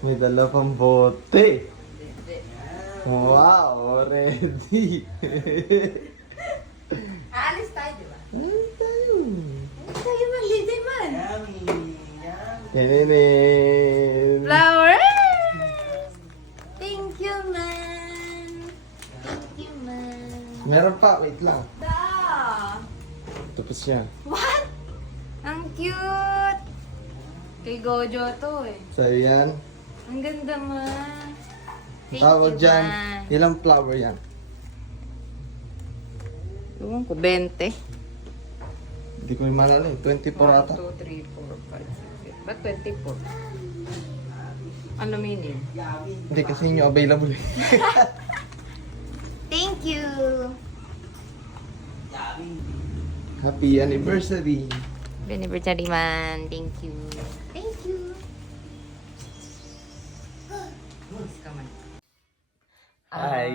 May dala pang bote. Wow, ready. Aalis tayo, di ba? Alis tayo. Aalis tayo man, lidi man. Kaninin. Flower! Thank you, man. Thank you, man. Meron pa, wait lang. Da! Tapos siya. What? Ang cute! Kay Gojo to eh. Sa'yo yan. Ang ganda man. Thank Tawag you, dyan. man. Ilang flower yan? Ewan ko, 20. Hindi ko yung malala eh. 24 ata. 1, 2, 3, 4, 5, 6, 7. Ba't 24? Ano meaning? Hindi kasi inyo available eh. Thank you! Happy anniversary. Anniversary man. Thank you. Thank you. Come on. Hi.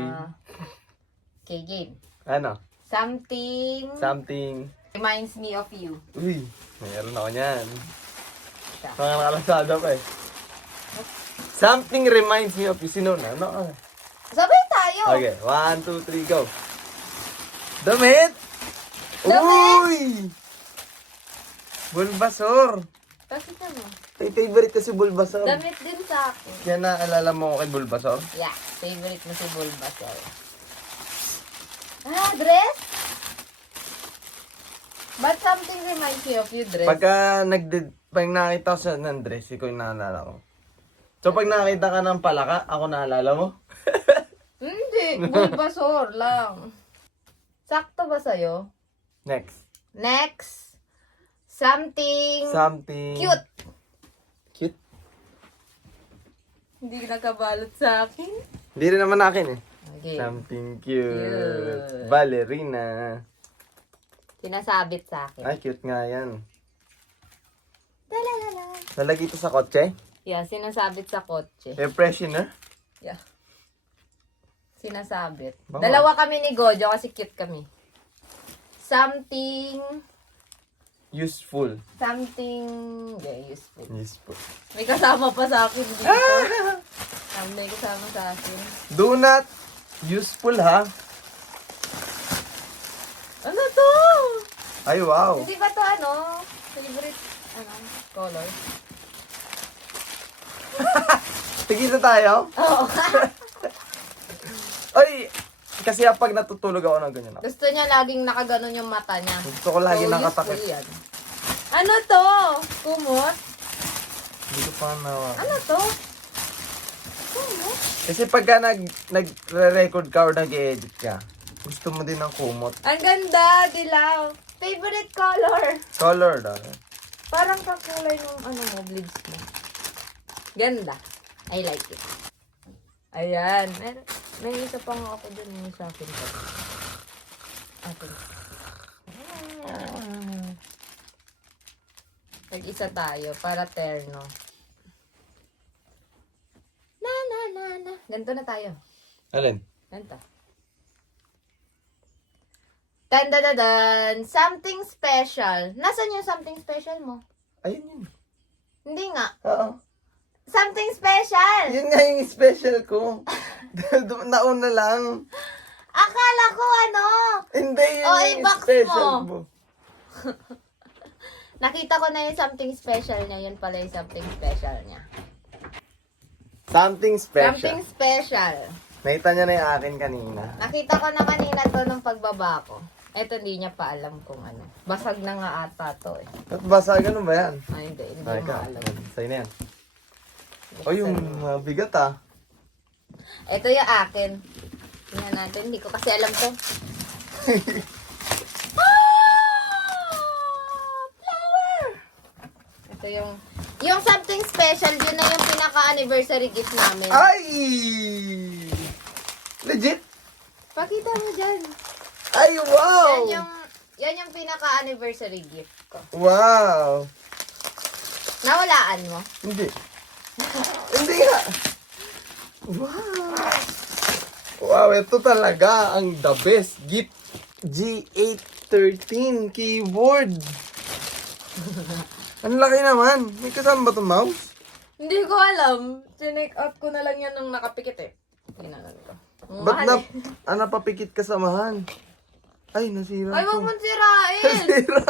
Okay, game. Ano? Something Something. reminds me of you. Uy, mayroon ako niyan. Siya. Mga nakalasada pa eh. Something reminds me of you. Sino na? Ano? Sabay tayo! Okay, 1, 2, 3, go. Damit! Damit! Uy! Bulbasaur! Bakit ano? Ay, favorite ko si Bulbasaur. Damit din sa akin. Yan na, alala mo ako kay Bulbasaur? Yeah, favorite mo si Bulbasaur. Ah, dress? But something reminds me of you, dress. Pag nakita ko sa ng dress, ikaw yung naalala ko. So, pag nakita ka ng palaka, ako naalala mo? Hindi, Bulbasaur lang. Sakto ba sa'yo? Next. Next. Something Something... cute. Cute? Hindi nakabalot sa akin. Hindi rin naman akin eh. Okay. Something cute. Cute. Ballerina. Sinasabit sa akin. Ay, cute nga yan. Talalala. Nalagay ito sa kotse? Yeah, sinasabit sa kotse. Air freshener? Yeah. Sinasabit. Bango. Dalawa kami ni Gojo kasi cute kami. Something... Useful. Something... Yeah, useful. Useful. May kasama pa sa akin dito. May kasama sa akin. Do not useful ha? Ano to? Ay, wow. Hindi ba to ano? Favorite color? Tigisa tayo? Oo. Ay, kasi pag natutulog ako ng ganyan ako. Gusto niya laging nakaganon yung mata niya. Gusto ko lagi So, nakatakip. useful yan. Ano to? Kumot? Hindi ko pa nawa. Ano to? Kumot? Kasi pagka nagre-record ka or nag-edit ka, gusto mo din ng kumot. Ang ganda, dilaw. Favorite color. Color daw. Parang kakulay ng bleeds mo. Ganda. I like it. Ayan. May isa pang ako dun yung sa akin. Akin. Tag-isa tayo para terno. Na. Ganito na tayo. Alin? Ganito. Tandadadan! Something special. Nasaan yung something special mo? Ayun yun. Hindi nga. Oo. Something special! Yun nga yung special ko. Nauna lang. Akala ko ano? Hindi, yun Oh, yung i-box special mo. mo. Nakita ko na yung something special niya. Yun pala yung something special niya. Something special. Something special. Nakita niya na yung akin kanina. Nakita ko na kanina to nung pagbaba ko. Eto, hindi niya pa alam kung ano. Basag na nga ata to eh. At basa, ganun ba yan? Ay, hindi Ay, mo alam. sa'yo na yan. O yung bigat ah. Ito yung akin. Tingnan natin. Hindi ko kasi alam to. Flower! Ito yung something special. Yun na yung pinaka-anniversary gift namin. Ay! Legit? Pakita mo dyan. Ay, wow! Yan yung pinaka-anniversary gift ko. Wow! Nawalaan mo? Hindi. Hindi nga. Wow! Wow, ito talaga ang the best gift. G813 keyboard. Ang laki naman. May kasama ba itong mouse? Hindi ko alam. Sinek out ko na lang yan nung nakapikit eh. Ginanon ko. Ba't Mahal eh. napapikit ka sa mahal? Ay, nasira Ay, ko. wag mong sirain! Nasira.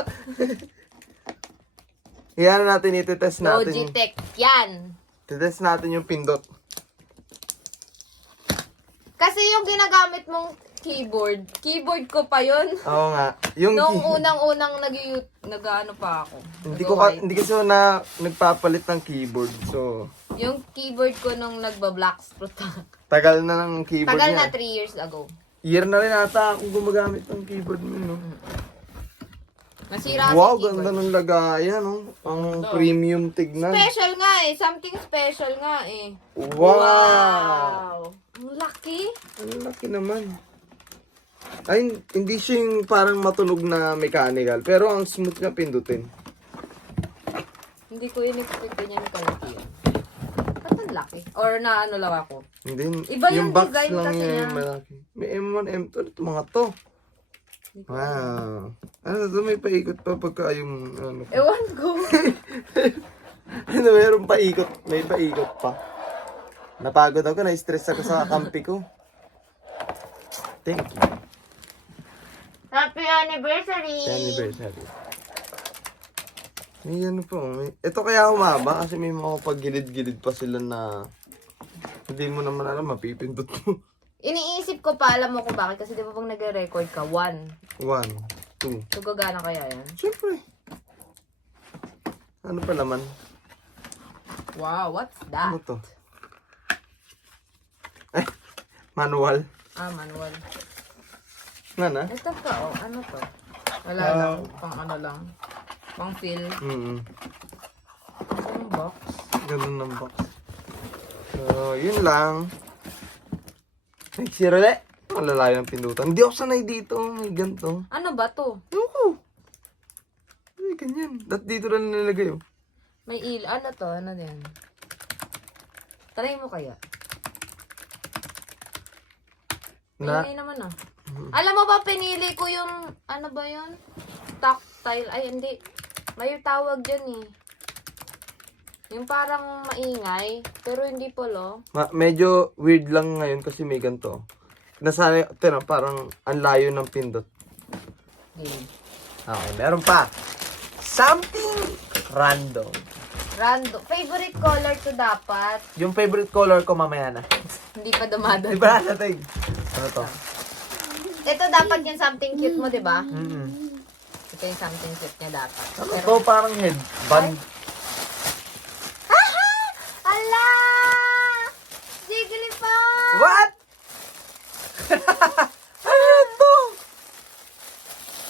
Yan natin, ititest natin. Logitech, yan. Ititest natin yung pindot. Kasi yung ginagamit mong keyboard ko pa yun. Oo nga. Yung Nung unang-unang nag-ano pa ako. hindi kasi ako nagpapalit ng keyboard. So, Yung keyboard ko nung nagba-black sprut. tagal na ng keyboard Tagal niya. na 3 years ago. Year na rin ata akong gumagamit ng keyboard mo, no? Nasira Wow, kasi yung ganda keyboard. ng lagayan, no? Ang premium tignan. Special nga eh. Something special nga eh. Wow! Ang laki. Ang laki naman. Ay, hindi siya yung parang matunog na mechanical. Pero ang smooth niya pindutin. Hindi ko in-expect ganyan kalaki yun. Ba't ang laki? Or na ano lang ako? Hindi, Iba yung box design lang kasi niya niya. yung malaki. May M1, M2, ito mga to. Wow. Ano to, may paikot pa pagka yung ano. Ewan ko. Ano, meron paikot. May paikot pa. Napagod ako, na-stress ako sa kampi ko. Thank you. Happy anniversary! Anniversary. May ano po. Ito kaya humaba kasi may mga paggilid-gilid pa sila na hindi mo naman alam, mapipindot mo. Iniisip ko pa, alam mo kung bakit. Kasi di ba pag nagre-record ka, 1. 1, 2. So, gagana kaya yan? Siyempre. Ano pa naman? Wow, what's Ano that? to? Eh, manual. Manual. Nana? Ito pa, oh. Ano to? Wala lang. Pang ano lang. Pang fill. Anong box? Ganun ng box. So, yun lang. Ay, si Role. Malalayo ng pindutan. Hindi ako sanay dito. May ganito. Ano ba to? Ayoko. Ay, ganyan. Dito na nilagay, oh. May ano to? Ano din? Try mo kaya? Ay, naman ah. Alam mo ba, pinili ko yung, ano ba yun? Tactile. Ay, hindi. May tawag dyan eh. Yung parang maingay, pero hindi pala. Medyo weird lang ngayon kasi may ganito. Nasanay, tira, parang ang layo ng pindot. Game. Okay, meron pa. Something random. Random. Favorite color to dapat. Yung favorite color ko mamaya na. Hindi pa dumadaan. Di ba natin? Ano to? Ito dapat yung something cute mo, di ba? Mm-hmm. Ito yung something cute niya dapat. Ano to? Parang headband. Ala! Jigglypuff! What? Ano to?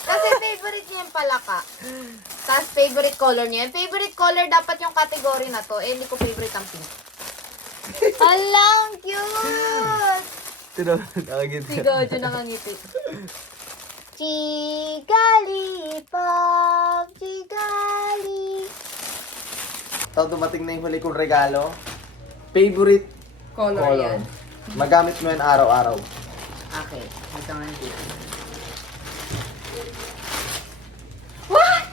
Kasi favorite niya yung palaka. Tapos favorite color niya. Yung favorite color dapat yung category na to. Eh, hindi ko favorite ang pink. Ala, ang cute! Tino, nakagit Si Gojo nakangiti. Jigglypuff, Jiggly. So, dumating na yung huli kong regalo. Favorite Color yan. Magamit mo yan araw-araw. Okay. Ito nga dito. What?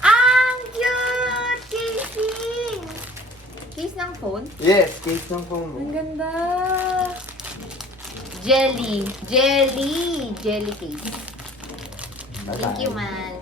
Ang cute! Casing! Case ng phone? Yes, case ng phone mo. Ang ganda! Jelly! Jelly! Jelly case. Thank you, man.